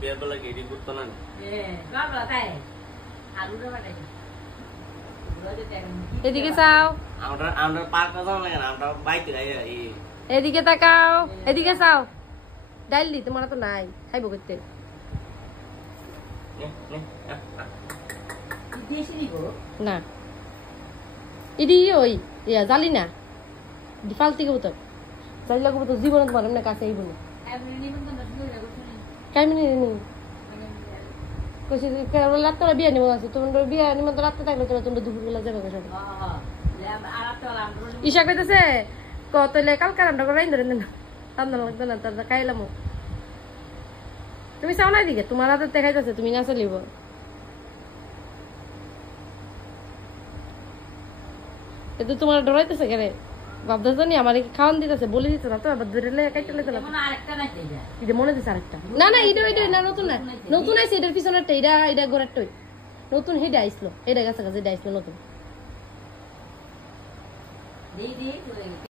বিয়ার বেলা গেডি করতো না এদিকে চাও, আমরা পার্কে যাওয়া লাগে না, আমরা বাইকে এদিকে তাকাও, এদিকে চাও। ডাইলি তোমার তো নাই, খাইব করতে না। ইডি ওই ইয়া জালি না ফালতি কবুতর, জালিলা কবুতর জীবনে তোমার এমনি কাছে আইব না। কাইমিনি নি কইছে রাত্রে বিয়া নিমন্ত্রণ আছে, তোমার বিয়া নিমন্ত্রণ রাত্রে থাকলে তোমরা দুপুরবেলা যাবে সব। ঈশা কইতেছে কতলে কালকে রান্না করে রাইন ধরেন না, রান্না লাগতো না, তার খাইলাম। তুমি চাও না এদিকে, তোমার হাতে দেখাইতেছে, তুমি না চলিব। এতো তোমার ডরাইতেছে কেরে? ভাবতেছো নি আমার খাওয়ান দিতেছে, বলে দিতে না তো, আবার ধরে খাইতে লেগে না মনে দিচ্ছে আরেকটা। না না এটা ওইটা না, নতুন না, নতুন আইছে এটার পিছনেরটা, এটা এটা গোড়ারটাই নতুন, হেডে আইসলো, এটা গাছে গাছে এটা আইসলো নতুন।